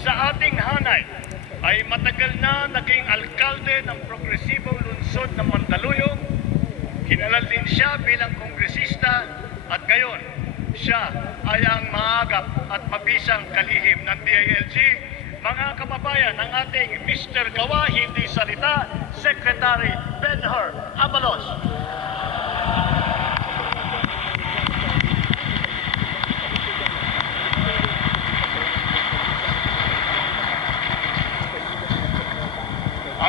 sa ating hanay ay matagal na naging alkalde ng progresibong lungsod ng Mandaluyong. Kinalal din siya bilang kongresista at ngayon siya ay ang maagap at mabisang kalihim ng DILG. Mga kababayan, ang ating Mr. Gawa, hindi salita, Secretary Benhur Abalos.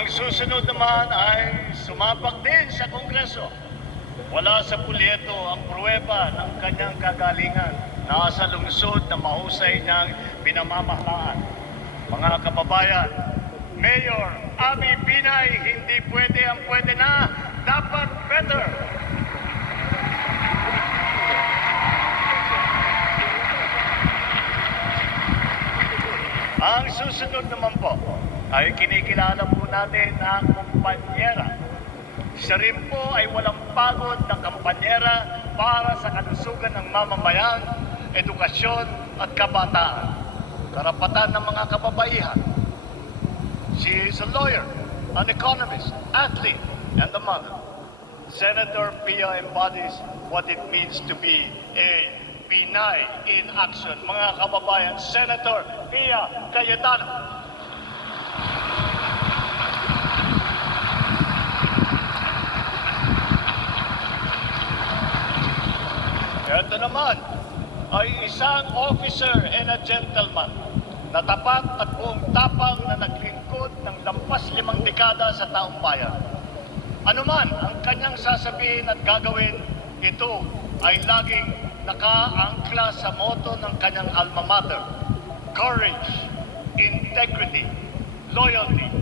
Ang susunod naman ay sumapak din sa Kongreso. Wala sa pulyeto ang pruweba ng kanyang kagalingan. Nasa lungsod na mahusay niyang pinamamahalaan. Mga kababayan, Mayor Abi Binay, hindi pwede ang pwede na, dapat better. Ang susunod naman po ay kinikilala po natin ang kumpanyera. Siya rin po ay walang pagod na kampanyera para sa kalusugan ng mamamayan, edukasyon at kabataan. Karapatan ng mga kababaihan. She is a lawyer, an economist, athlete, and a mother. Senator Pia embodies what it means to be a Pinay in action. Mga kababayan, Senator Pia Cayetano. Ito naman ay isang officer and a gentleman na tapat at buong tapang na naglingkod ng lampas limang dekada sa taong bayan. Ano man ang kanyang sasabihin at gagawin, ito ay laging nakaangkla sa moto ng kanyang alma mater. Courage, integrity, loyalty.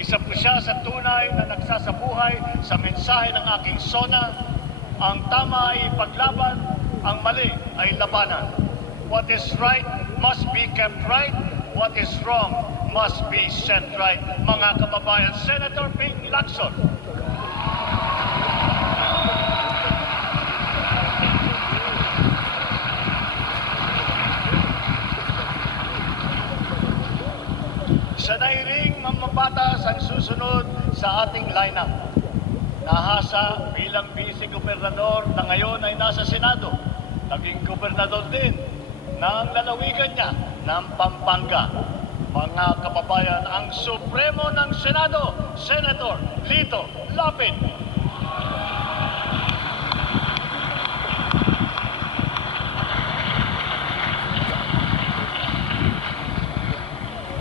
Isa po siya sa tunay na nagsasabuhay sa mensahe ng aking sona. Ang tama ay paglaban, ang mali ay labanan. What is right must be kept right. What is wrong must be set right. Mga kababayan, Senator Ping Lacson. Siya na ring mamabatas ang susunod sa ating lineup. Nahasa bilang vice-gobernador na ngayon ay nasa Senado. Naging gobernador din ng lalawigan niya ng Pampanga. Mga kababayan, ang Supremo ng Senado, Senator Lito Lapid.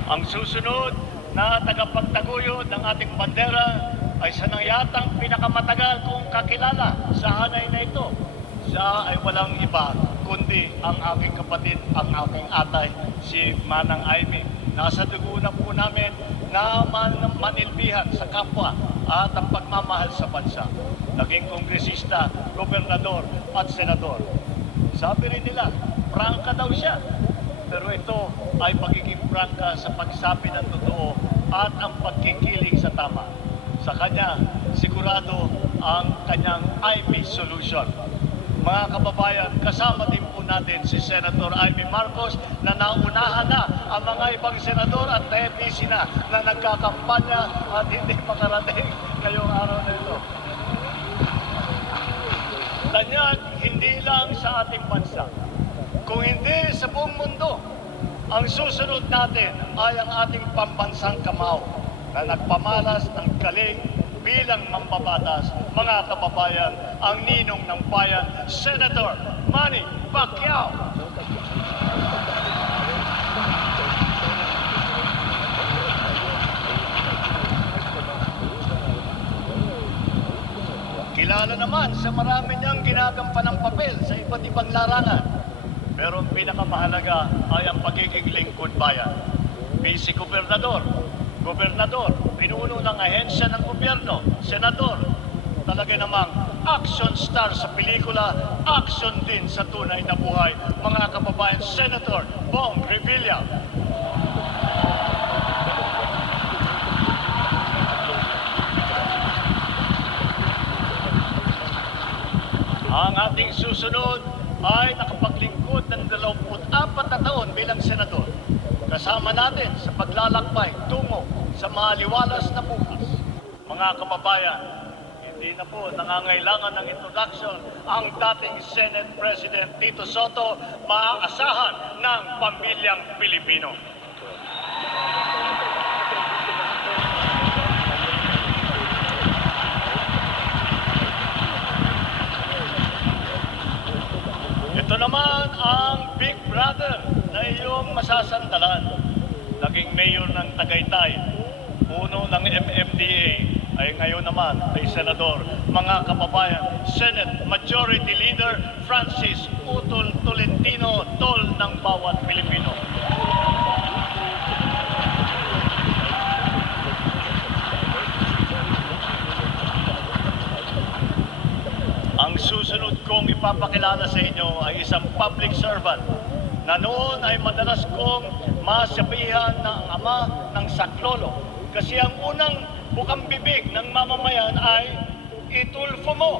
Ang susunod na tagapagtaguyod ng ating bandera ay sa yatang pinakamatagal kong kakilala sa hanay na ito. Siya ay walang iba kundi ang aking kapatid, ang aking atay, si Manang Aimee. Nasa dugo na po namin na man manilbihan sa kapwa at ang pagmamahal sa bansa. Naging kongresista, gobernador at senador. Sabi rin nila, prangka daw siya. Pero ito ay pagiging prangka sa pagsabi ng totoo at ang pagkikiling sa tama. Sa kanya, sigurado ang kanyang IME solution. Mga kababayan, kasama din po natin si Senator Amy Marcos na naunahan na ang mga ibang senador at TFC na na nagkakampanya at hindi makarating ngayong araw na ito. Tanyag, hindi lang sa ating bansa, kung hindi sa buong mundo, ang susunod natin ay ang ating pambansang kamao na nagpamalas ng galing bilang mambabatas, mga kababayan, ang ninong ng bayan, Senator Manny Pacquiao. Kilala naman sa marami niyang ginagampan ng papel sa iba't ibang larangan. Pero ang pinakamahalaga ay ang pagiging lingkod bayan. Vice Gobernador, Gobernador, pinuno ng ahensya ng gobyerno, Senador, talaga namang action star sa pelikula, action din sa tunay na buhay. Mga kababayan, Senator Bong Revilla. Ang ating susunod ay nakapaglingkod ng 24 na taon bilang senador. Kasama natin sa paglalakbay tungo sa maliwalas na bukas. Mga kababayan, hindi na po nangangailangan ng introduction ang dating Senate President Tito Soto, maaasahan ng pamilyang Pilipino. Ito naman ang Big Brother na iyong masasandalan. Naging mayor ng Tagaytay, puno ng MMDA, ay ngayon naman ay senador. Mga kababayan, Senate Majority Leader Francis Utol Tolentino, tol ng bawat Pilipino. Ang susunod kong ipapakilala sa inyo ay isang public servant na noon ay madalas kong masabihan ng ama ng saklolo. Kasi ang unang bukang bibig ng mamamayan ay itulfo mo.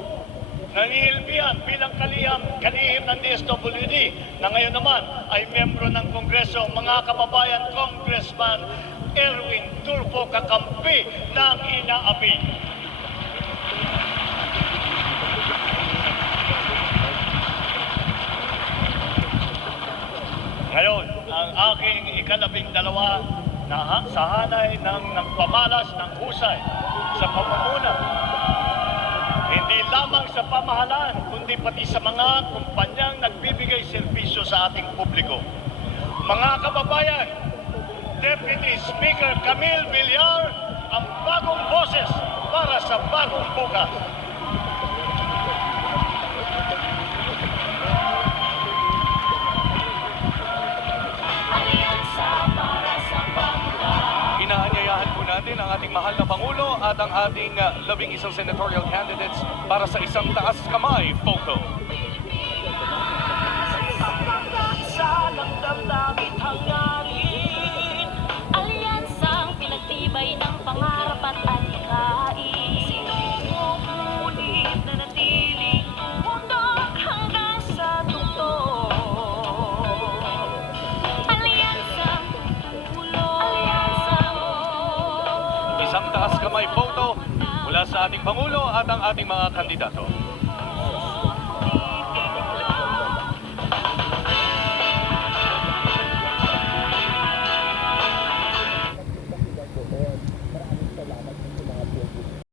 Nangihilbihan bilang kaliham, kalihim ng DSWD na ngayon naman ay membro ng Kongreso, mga kababayan, Congressman Erwin Tulfo kakampi ng inaapi. Ngayon, ang aking ikalabing dalawa na sa hanay ng nagpamalas ng husay sa pamumuno. Hindi lamang sa pamahalaan, kundi pati sa mga kumpanyang nagbibigay serbisyo sa ating publiko. Mga kababayan, Deputy Speaker Camille Villar, ang bagong boses para sa bagong bukas. Mahal na Pangulo at ang ating uh, labing isang senatorial candidates para sa isang taas kamay photo. Sa damdamin hangarin Pangulo at ang ating mga kandidato.